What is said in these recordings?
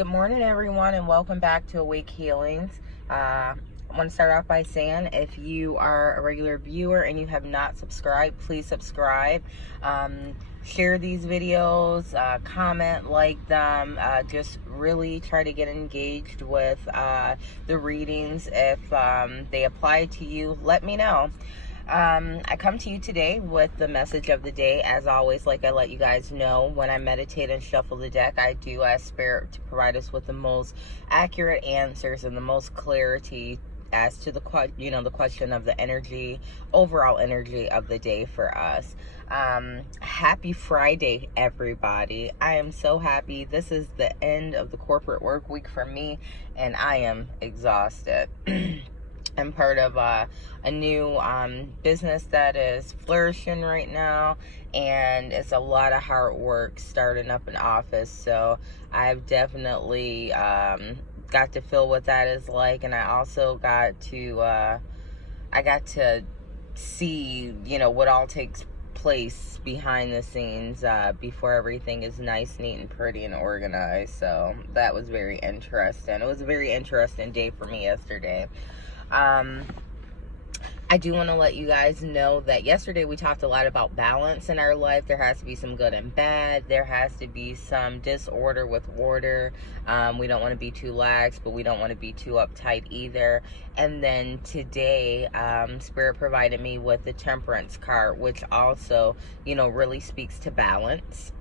Good morning, everyone, and welcome back to Awake Healings. I want to start off by saying if you are a regular viewer and you have not subscribed, please subscribe. Share these videos, comment, like them. Just really try to get engaged with the readings. If they apply to you, let me know. I come to you today with the message of the day. As always, like I let you guys know, when I meditate and shuffle the deck, I do ask Spirit to provide us with the most accurate answers and the most clarity as to the question of the energy, overall energy of the day for us. Happy Friday, everybody. I am so happy. This is the end of the corporate work week for me, and I am exhausted. I'm part of a new business that is flourishing right now, and it's a lot of hard work starting up an office. So I've definitely got to feel what that is like, and I also got to see what all takes place behind the scenes before everything is nice, neat, and pretty and organized. So that was very interesting. It was a very interesting day for me yesterday. I do want to let you guys know that yesterday we talked a lot about balance in our life. There has to be some good and bad. There has to be some disorder with order. We don't want to be too lax, but we don't want to be too uptight either. And then today, Spirit provided me with the Temperance card, which also, really speaks to balance.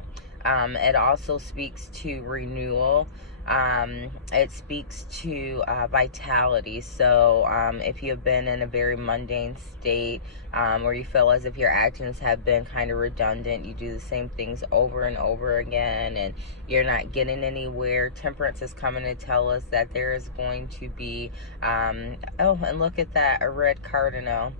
It also speaks to renewal. It speaks to vitality. So if you've been in a very mundane state, or you feel as if your actions have been kind of redundant, you do the same things over and over again and you're not getting anywhere, Temperance is coming to tell us that there is going to be and look at that, a red cardinal,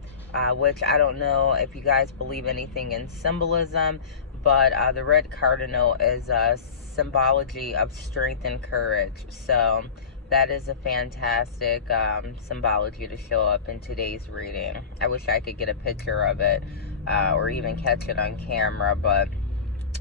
which I don't know if you guys believe anything in symbolism, but the red cardinal is a symbology of strength and courage. So that is a fantastic symbology to show up in today's reading. I wish I could get a picture of it or even catch it on camera, but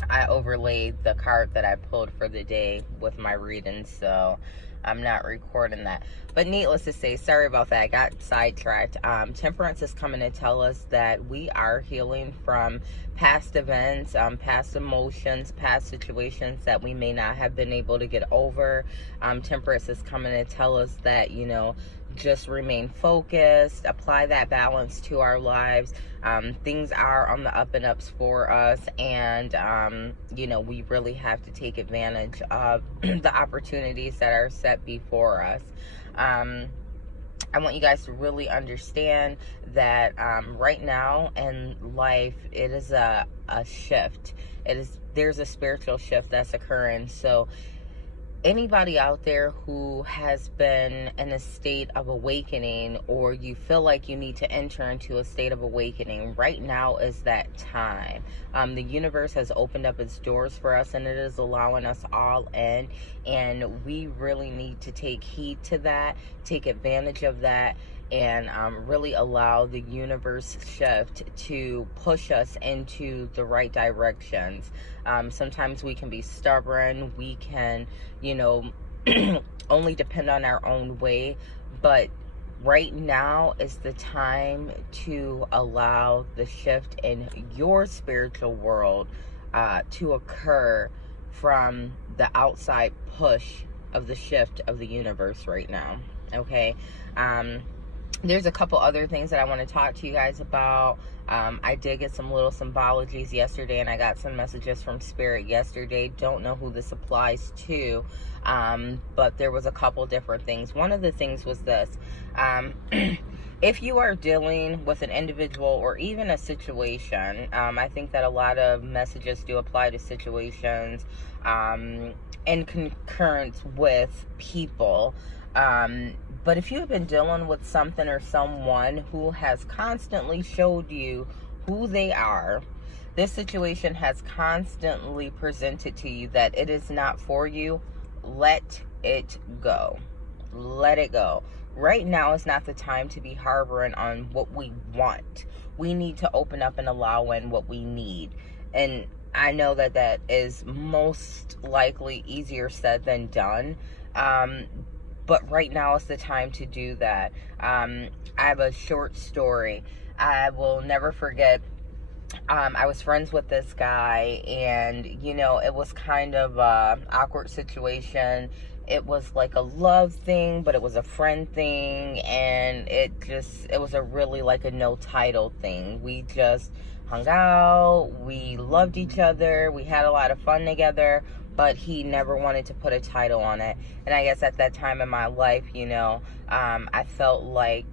I overlaid the card that I pulled for the day with my reading, so I'm not recording that. But needless to say, sorry about that, I got sidetracked. Temperance is coming to tell us that we are healing from past events, past emotions, past situations that we may not have been able to get over. Temperance is coming to tell us that, just remain focused, apply that balance to our lives. Things are on the up and ups for us, and we really have to take advantage of the opportunities that are set before us. I want you guys to really understand that right now in life, it is a shift. There's a spiritual shift that's occurring. So anybody out there who has been in a state of awakening, or you feel like you need to enter into a state of awakening, right now is that time. The universe has opened up its doors for us, and it is allowing us all in, and we really need to take heed to that, take advantage of that, and really allow the universe shift to push us into the right directions. Sometimes we can be stubborn, we can, only depend on our own way, but right now is the time to allow the shift in your spiritual world to occur from the outside push of the shift of the universe right now. Okay. There's a couple other things that I want to talk to you guys about. I did get some little symbologies yesterday, and I got some messages from Spirit yesterday. Don't know who this applies to, but there was a couple different things. One of the things was this. If you are dealing with an individual or even a situation, I think that a lot of messages do apply to situations in concurrence with people. But if you have been dealing with something or someone who has constantly showed you who they are, this situation has constantly presented to you that it is not for you, let it go. Let it go. Right now is not the time to be harboring on what we want. We need to open up and allow in what we need. And I know that that is most likely easier said than done. But right now is the time to do that. I have a short story. I will never forget. I was friends with this guy, and it was kind of a awkward situation. It was like a love thing, but it was a friend thing, and it was a really like a no title thing. We just hung out, we loved each other, we had a lot of fun together, but he never wanted to put a title on it. And I guess at that time in my life, I felt like,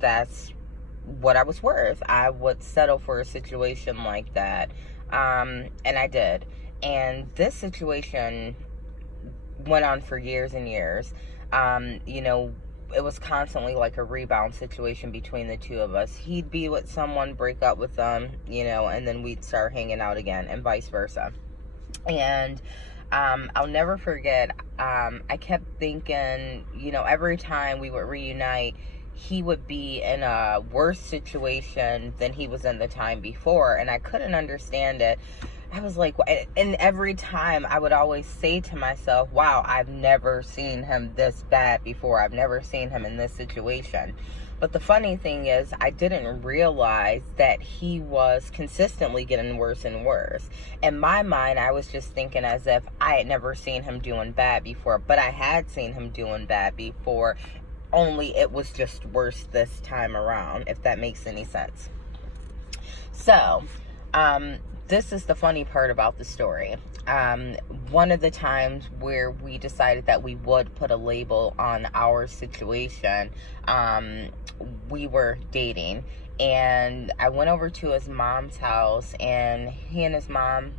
that's what I was worth. I would settle for a situation like that. And I did. And this situation went on for years and years. It was constantly like a rebound situation between the two of us. He'd be with someone, break up with them, and then we'd start hanging out again, and vice versa. And I'll never forget, I kept thinking, every time we would reunite, he would be in a worse situation than he was in the time before, and I couldn't understand it. I was like, and every time I would always say to myself, wow, I've never seen him this bad before. I've never seen him in this situation. But the funny thing is, I didn't realize that he was consistently getting worse and worse. In my mind, I was just thinking as if I had never seen him doing bad before, but I had seen him doing bad before, only it was just worse this time around, if that makes any sense. So, this is the funny part about the story. One of the times where we decided that we would put a label on our situation, we were dating, and I went over to his mom's house, and he and his mom,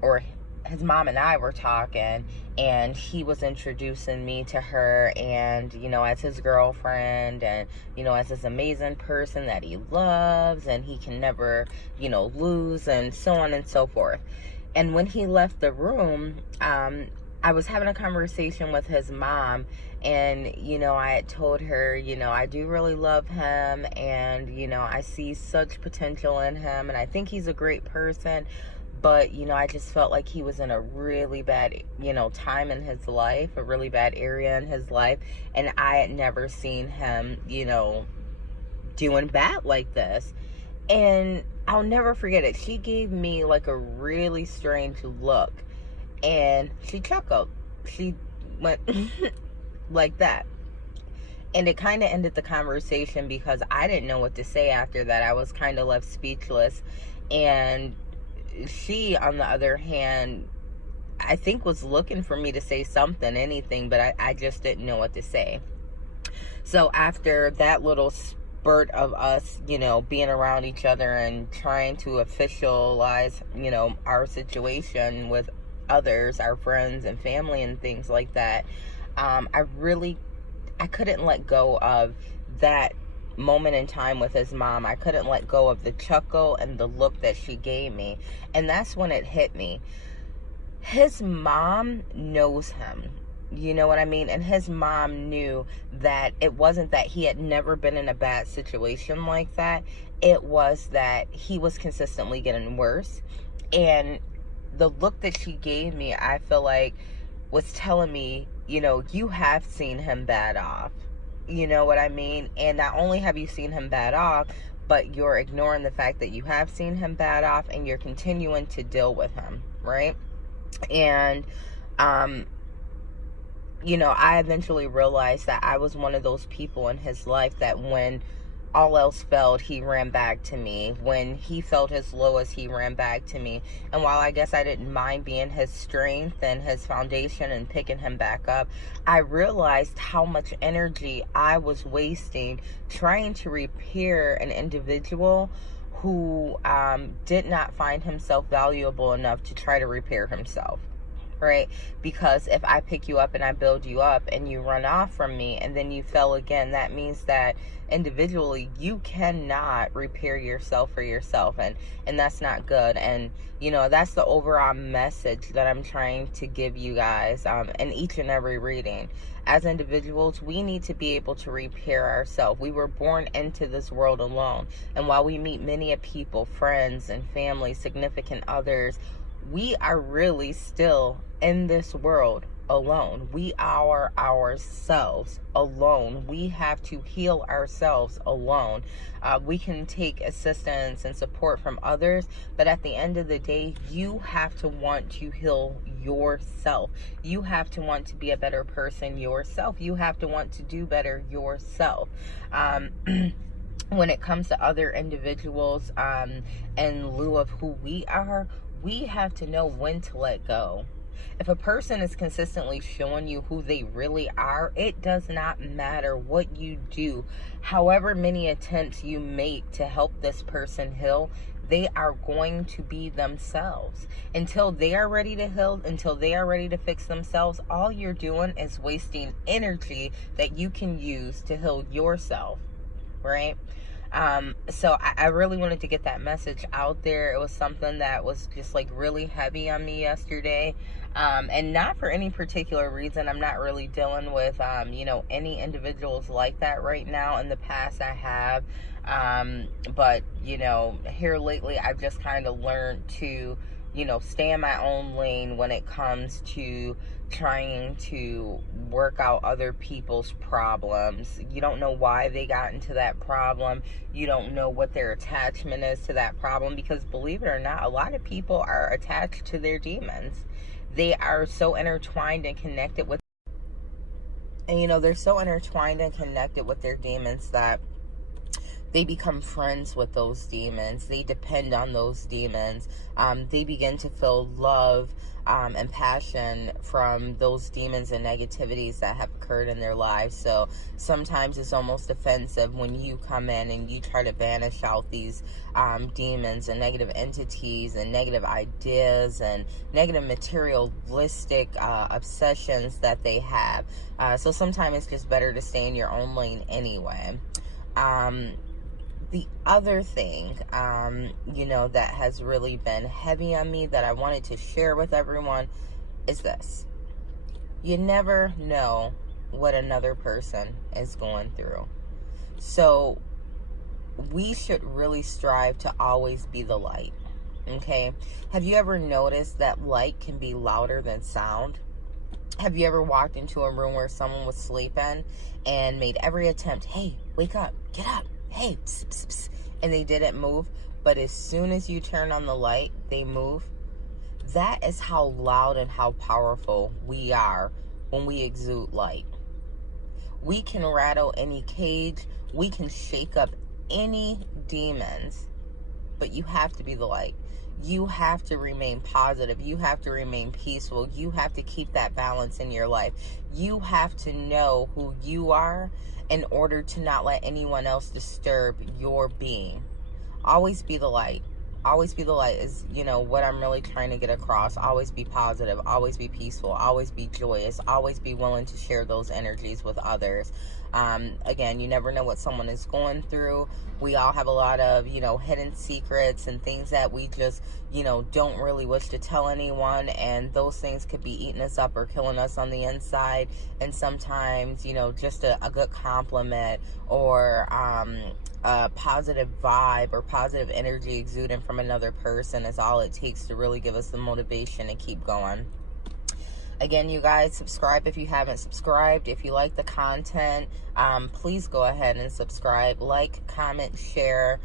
or his mom and I were talking, and he was introducing me to her, and as his girlfriend, and as this amazing person that he loves and he can never lose, and so on and so forth. And when he left the room, I was having a conversation with his mom, and I had told her, I do really love him, and I see such potential in him, and I think he's a great person. But, I just felt like he was in a really bad, time in his life, a really bad area in his life. And I had never seen him, doing bad like this. And I'll never forget it. She gave me like a really strange look. And she chuckled. She went like that. And it kind of ended the conversation because I didn't know what to say after that. I was kind of left speechless. And she, on the other hand, I think was looking for me to say something, anything, but I just didn't know what to say. So after that little spurt of us, being around each other and trying to officialize, our situation with others, our friends and family and things like that, I couldn't let go of that moment in time with his mom. I couldn't let go of the chuckle and the look that she gave me. And that's when it hit me. His mom knows him. You know what I mean? And his mom knew that it wasn't that he had never been in a bad situation like that. It was that he was consistently getting worse. And the look that she gave me, I feel like, was telling me, you have seen him bad off. You know what I mean? And not only have you seen him bad off, but you're ignoring the fact that you have seen him bad off, and you're continuing to deal with him, right? And, I eventually realized that I was one of those people in his life that when all else failed, he ran back to me. When he felt his lowest, he ran back to me. And while I guess I didn't mind being his strength and his foundation and picking him back up, I realized how much energy I was wasting trying to repair an individual who did not find himself valuable enough to try to repair himself, right? Because if I pick you up and I build you up and you run off from me and then you fell again, that means that individually you cannot repair yourself for yourself, and that's not good. And that's the overall message that I'm trying to give you guys in each and every reading. As individuals, we need to be able to repair ourselves. We were born into this world alone, and while we meet many people, friends and family, significant others, we are really still in this world alone. We are ourselves alone. We have to heal ourselves alone. We can take assistance and support from others, but at the end of the day, you have to want to heal yourself. You have to want to be a better person yourself. You have to want to do better yourself. When it comes to other individuals, in lieu of who we are, we have to know when to let go. If a person is consistently showing you who they really are, it does not matter what you do. However many attempts you make to help this person heal, they are going to be themselves. Until they are ready to heal, until they are ready to fix themselves, all you're doing is wasting energy that you can use to heal yourself, right? So I really wanted to get that message out there. It was something that was just like really heavy on me yesterday. And not for any particular reason. I'm not really dealing with, any individuals like that right now. In the past I have. But, here lately I've just kind of learned to, stay in my own lane when it comes to trying to work out other people's problems. You don't know why they got into that problem. You don't know what their attachment is to that problem, because believe it or not, a lot of people are attached to their demons. They are so intertwined and connected with, and they're so intertwined and connected with their demons that they become friends with those demons. They depend on those demons. They begin to feel love and passion from those demons and negativities that have occurred in their lives. So sometimes it's almost offensive when you come in and you try to banish out these demons and negative entities and negative ideas and negative materialistic obsessions that they have. So sometimes it's just better to stay in your own lane anyway. The other thing, that has really been heavy on me that I wanted to share with everyone is this. You never know what another person is going through. So we should really strive to always be the light, okay? Have you ever noticed that light can be louder than sound? Have you ever walked into a room where someone was sleeping and made every attempt, hey, wake up, get up, hey, pss, pss, pss, and they didn't move, but as soon as you turn on the light, they move? That is how loud and how powerful we are when we exude light. We can rattle any cage, we can shake up any demons, but you have to be the light. You have to remain positive. You have to remain peaceful. You have to keep that balance in your life. You have to know who you are in order to not let anyone else disturb your being. Always be the light. Always be the light is, what I'm really trying to get across. Always be positive. Always be peaceful. Always be joyous. Always be willing to share those energies with others. Again, you never know what someone is going through. We all have a lot of, hidden secrets and things that we just, don't really wish to tell anyone. And those things could be eating us up or killing us on the inside. And sometimes, just a good compliment or a positive vibe or positive energy exuding from another person is all it takes to really give us the motivation to keep going. Again, you guys, subscribe if you haven't subscribed. If you like the content, please go ahead and subscribe, like, comment, share.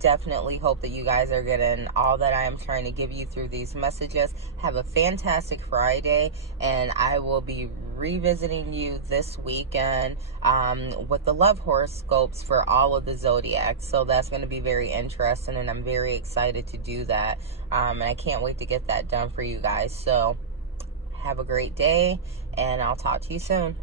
Definitely hope that you guys are getting all that I am trying to give you through these messages. Have a fantastic Friday, and I will be revisiting you this weekend with the love horoscopes for all of the zodiacs. So that's going to be very interesting, and I'm very excited to do that. And I can't wait to get that done for you guys. So have a great day, and I'll talk to you soon.